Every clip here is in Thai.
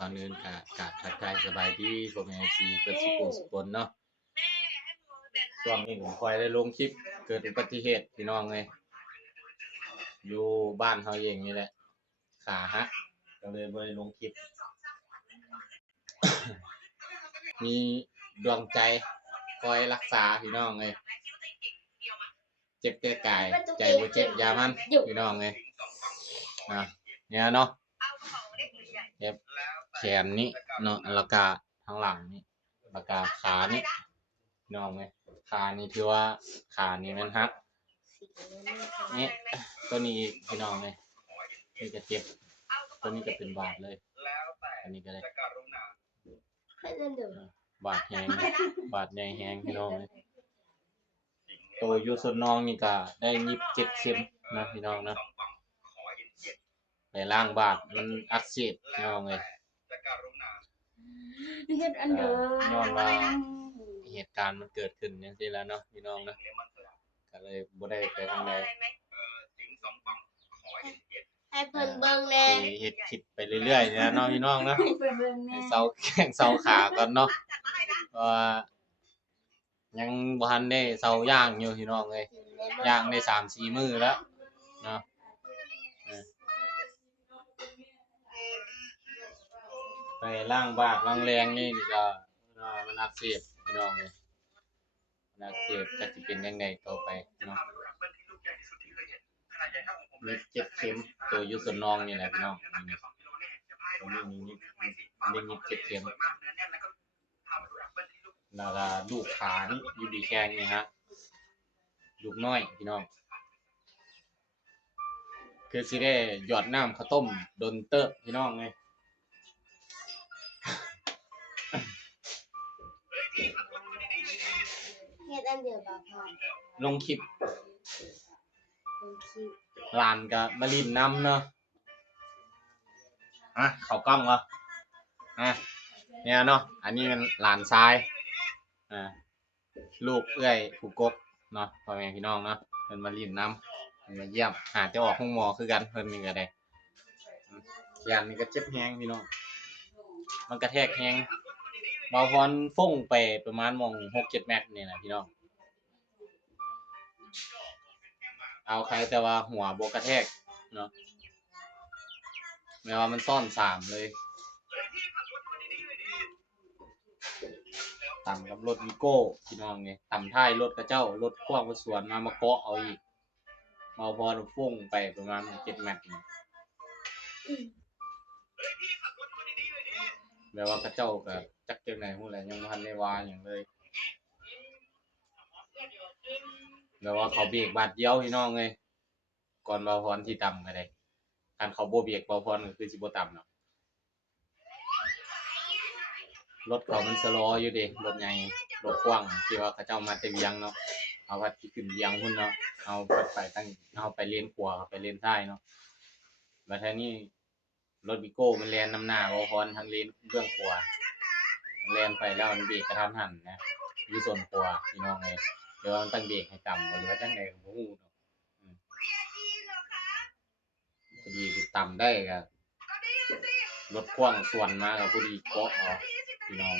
ก่อนอื่นก็กราบทักทายสบายดีพ่อแม่ FC เพิ่นสุขสุขคนเนาะช่วงนี้ผมค่อยได้ลงคลิปเกิดอุบัติเหตุพี่น้องเอ้ยอยู่บ้านเฮาเองนี่แหละขาหักก็เลยบ่ได้ลงคลิป มีดวงใจคอยรักษาพี่น้องเอ้ยเจ็บแต่กายใจบ่เจ็บยามันพี่น้องเอ้ยเนี่ยเนาะเจ็บแขนนี้เนาะแล้วก็ทางหลังนี่แล้วก็ขานี่พี่น้องเอ้ยขานี่ถือว่าขานี่มันหักนี่ตัวนี้อีกพี่น้องเอ้ยนี่ก็เจ็บตัวนี้ก็เป็นบาดเลยอันนี้ก็ได้บาดแฮงบาดใหญ่แฮงพี่น้องเอ้ยตัวอยู่ส่วนน้องนี่ก็ได้27เข็มนะพี่น้องนะไปล้างบาดมันอักเสบพี่น้องเอ้ยเฮ็ดอันเด้อ ย้อนว่าเหตุการณ์มันเกิดขึ้นจังซี่แหล้วเนาะพี่น้องนะก็เลยบ่ได้ไปทางใดให้เพิ่นเบิ่งแน่ สิเฮ็ดคลิปไปเรื่อยๆนะเนาะพี่น้องเนาะ ให้เพิ่นเบิ่งแน่ ให้เซาแข้งเซาขาก่อนเนาะเพราะว่ายังบ่ทันได้เซาย่างอยู่พี่น้องเอ้ยย่างได้3-4มื้อแล้วเนาะไปล้างบาดล้างแรงนี่ก็มันอักเสบพี่น้องเอ้ยมันอักเสบจักสิเป็นจังไดต่อไปเนาะมี7เข็มตัวอยู่ส่วนน้องนี่แหละพี่น้องนี่ตรงนี้มี7เข็มแล้วก็ลูกขานี่อยู่ดีแข้งนี่ฮะลูกน้อยพี่น้องคือสิได้หยอดน้ำข้าวต้มโดนเติบพี่น้องเอ้ย เฮ็ดอันเดียวบ่พอ ลงคลิป เบิ่งคลิป หลานก็มาลิ้นน้ำเนาะเข้ากล้องเหรอเนี่ยเนาะอันนี้มันหลานชายลูกเอื้อยผู้กกเนาะพ่อแม่พี่น้องเนาะเพิ่นมาลิ้นน้ำเพิ่นมาเยี่ยมหาจะออกห้องหมอคือกันเพิ่นนี่ก็ได้แขนนี่ก็เจ็บแฮงพี่น้องมันกระแทกแฮงเบาพรฟงไปประมาณหม่อง 6-7 แมตช์นี่แหละพี่น้องเอาใครแต่ว่าหัวบ่กระแทกเนาะแม้ว่ามันซ่อน3เลยต่ำกับรถวีโก้พี่น้องไงต่ำท้ายรถกระเจ้ารถพ่วงมาสวนมาเกาะเอาอีกเมาพอฟุ้งไปประมาณ7 แมตช์นี่แบบว่ากระเจ้าก็จักจังได๋ฮู้แหละยังบ่ทันได้ว่าหยังเลยแบบว่าเขาเบรกบาดเดียวพี่น้องเอ้ยก่อนเบาพรสิต่ำก็ได้คันเขาบ่เบรกเบาพรก็คือสิบ่ต่ำเนาะรถเขามันสโลว์อยู่เด้รถใหญ่รถกว้างที่ว่าเขาเจ้ามาแต่เวียงเนาะเอาว่าสิขึ้นเวียงพุ่นเนาะเอาไปตั้งเอาไปเลนขวาไปเลนซ้ายเนาะบัดทีนี้รถวิโก้มันแล่นนำหน้าเบาพรทางเลนเบื้องขวามันแล่นไปแล้วมันเบรกกระทันหันนะอยู่ส่วนขวาพี่น้องเอ้ยเดี๋ยวมันตั้งเบรกให้ต่ำบ่หรือว่าจังได๋ก็บ่ฮู้เนาะพอดีสิต่ำได้ก็รถพ่วงสวนมาก็พอดีเกาะเอาพี่น้อง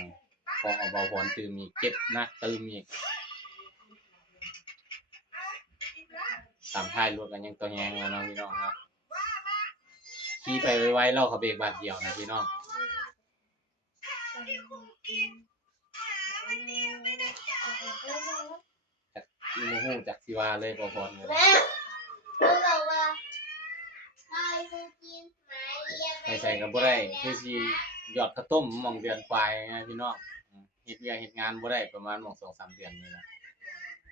เกาะเอาเบาพรตื่มอีกเจ็บหนักตื่มอีกต่ำท้ายรถก็ยังตัวแฮงแล้วเนาะพี่น้องเนาะขี่ไปไวๆเราเขาเบรกบาดเดียวนะพี่น้องโมโหจากสิว่าเลยพอๆเลย แม่เพิ่นบอกว่าให้กูกินไหมไปใส่ก็บ่ได้คือสิหยอดข้าวต้มหม่องเดือนปลายนะพี่น้องเฮ็ดเวียกเฮ็ดงานบ่ได้ประมาณหม่อง 2-3 เดือนนี่ล่ะ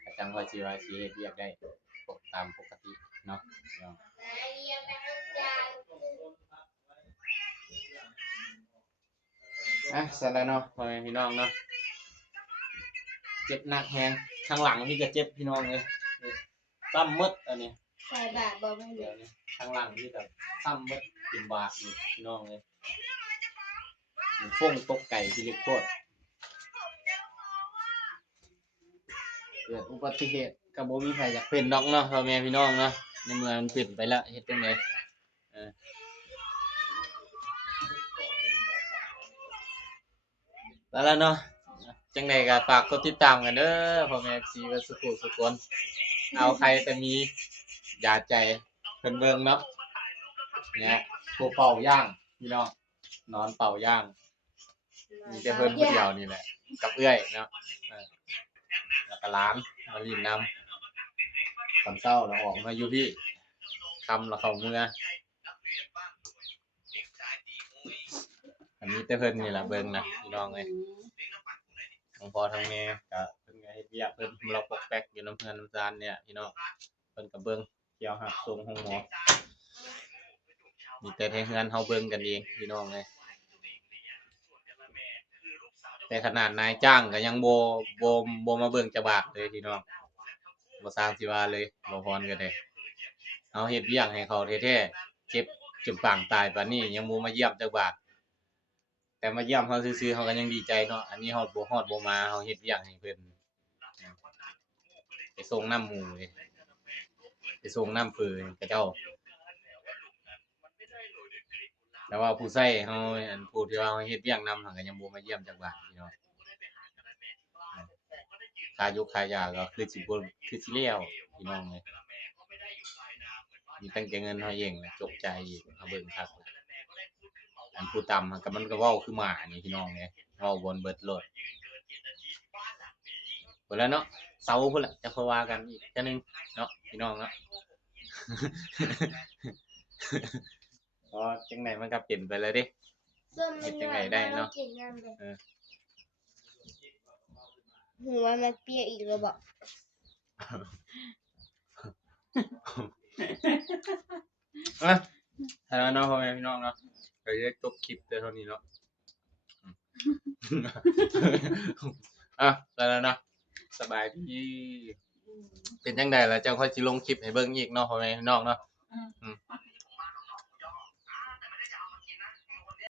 ก็จังว่าสิเฮ็ดเวียกได้ตามปกติเนาะพี่น้องเสร็จแล้วเนาะพ่อแม่พี่น้องเนาะเจ็บหนักแฮงข้างหลังนี่ก็เจ็บพี่น้องเอ้ยซ้ำหมดอันนี้ ใส่บาตรบ่แม่น เดี๋ยวนี้ข้างหลังนี่ก็ซ้ำหมดเป็นบาดนี่พี่น้องเอ้ยมันฟงตกไก่ที่เล็กโคตรเกิดอุบัติเหตุก็บ่มีใครอยากเป็นดอกเนาะพ่อแม่พี่น้องเนาะในเมื่อมันเป็นไปแล้วเฮ็ดจังได แล้วเนาะจังไดก็ฝากกดติดตามกันเด้อพ่อแม่ FC เบิดสุขุสุขคนเอาใครแต่มียาใจเพิ่นเบิ่งเนาะเนี่ยผู้เป่าย่างพี่น้องนอนเป่าย่างมีแต่เพิ่นผู้เดียวนี่แหละกับเอื้อยเนาะแล้วก็หลานมาลินนำตอนเช้าเราออกมาอยู่พี่ค่ำแล้วเข้าเมืองอันนี้แต่เพิ่นนี่ล่ะเบิ่งนะพี่น้องเอ้ยทั้งพ่อทั้งแม่ก็เพิ่นก็เฮ็ดเวียกเพิ่นเราปกแป๊กอยู่นำเฮือนนำซานเนี่ยพี่น้องเพิ่นก็เบิ่งเกี่ยวหักส่งห้องหมอมีแต่ให้เฮือนเฮาเบิ่งกันเองพี่น้องเอ้ยแต่ขนาดนายจ้างก็ยังบ่มาเบิ่งจักบาทเลยพี่น้องบ่สร้างสิว่าเลยบ่พรก็ได้เฮาเฮ็ดเวียกให้เขาแท้ๆเจ็บจนปางตายปานนี้ยังบ่มาเยี่ยมจักบาทแต่มาเยี่ยมเฮาซื่อๆเฮาก็ยังดีใจเนาะอันนี้ฮอดบ่มาเฮาเฮ็ดเวียกให้เพิ่นไปส่งน้ำหมู่เว้ยไปส่งน้ำเพิ่นเขาเจ้าแต่ว่าผู้ใช้เฮาอันผู้ที่ว่าเฮาเฮ็ดเวียกนำหั้นก็ยังบ่มาเยี่ยมจักบาทพี่น้องค่ายุกค่ายาก็คือสิแล้วพี่น้องเอ้ยมีตั้งแต่เงินเฮาเองแหละจกใจอีกเฮาเบิ่งคักอันผู้ต่ำก็มันก็เว้าคือหมานี่พี่น้องเอ้ยเว้าบนเบิดโลดพุ่นแล้วเนาะเซาพุ่นล่ะจะค่อยว่ากันอีกเทื่อนึงเนาะพี่น้องเนาะ อ๋อจังไดมันก็เป็นไปแล้วเด้ ส่วนมัน เฮ็ดจังไดได้เนาะ ก่งงามเลยหัวมันเปียกอีกแล้วบอก อะถ้าแล้วเนาะพ่อแม่พี่น้องเนาะก็จะจบคลิปแต่เท่านี้เนาะแล้วเนาะสบายดีเป็นจังไดล่ะเจ้าค่อยสิลงคลิปให้เบิ่งอีกเนาะพ่อแม่พี่น้องเนาะ